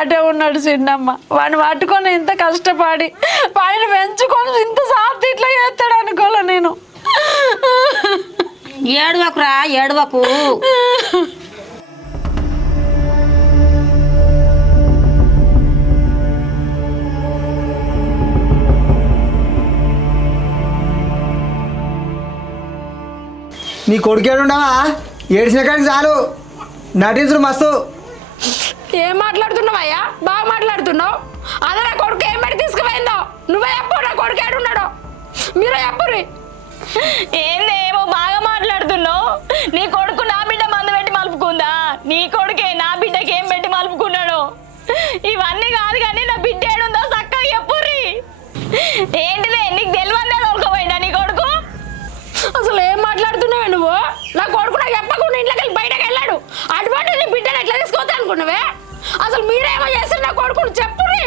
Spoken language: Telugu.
అటే ఉన్నాడు చిన్నమ్మ. వాడిని పట్టుకొని ఇంత కష్టపడి వాడిని పెంచుకొని ఇంత సార్లు ఇట్లా చేస్తాడు అనుకోలే నేను. ఏడవకురా ఏడవకు. నీ కొడుకేడుండవా? ఏడ్చిన కానీ చాలు, నటించు మస్తు. ఏం మాట్లాడుతున్నావయ్యా? బాగా మాట్లాడుతున్నావు. అదే నా కొడుకు ఏం పెట్టి తీసుకుపోయిందో నువ్వే చెప్పు. నా కొడుకు ఏడున్నాడో మీరే చెప్పుర్రి. ఏమో బాగా మాట్లాడుతున్నావు. నీ కొడుకు నా బిడ్డ మందు పెట్టి మలుపుకుందా? నీ కొడుకే నా బిడ్డకి ఏం పెట్టి మలుపుకున్నాడు? ఇవన్నీ కాదు కానీ నా బిడ్డ ఏడుందో చక్కగా చెప్పుర్రి. ఏంటిదే నీకు తెలివందే దొరకపోయిందా నీ కొడుకు? అసలు ఏం మాట్లాడుతున్నావే నువ్వు? నా కొడుకు నాకు చెప్పకుండా ఇంట్లోకి వెళ్ళి బయటకు వెళ్ళాడు. అటువంటి నీ బిడ్డను ఎట్లా తీసుకోవద్దు అనుకున్నావే? అసలు మీరేమో చేస్తారు నా కొడుకుని చెప్పుర్రి.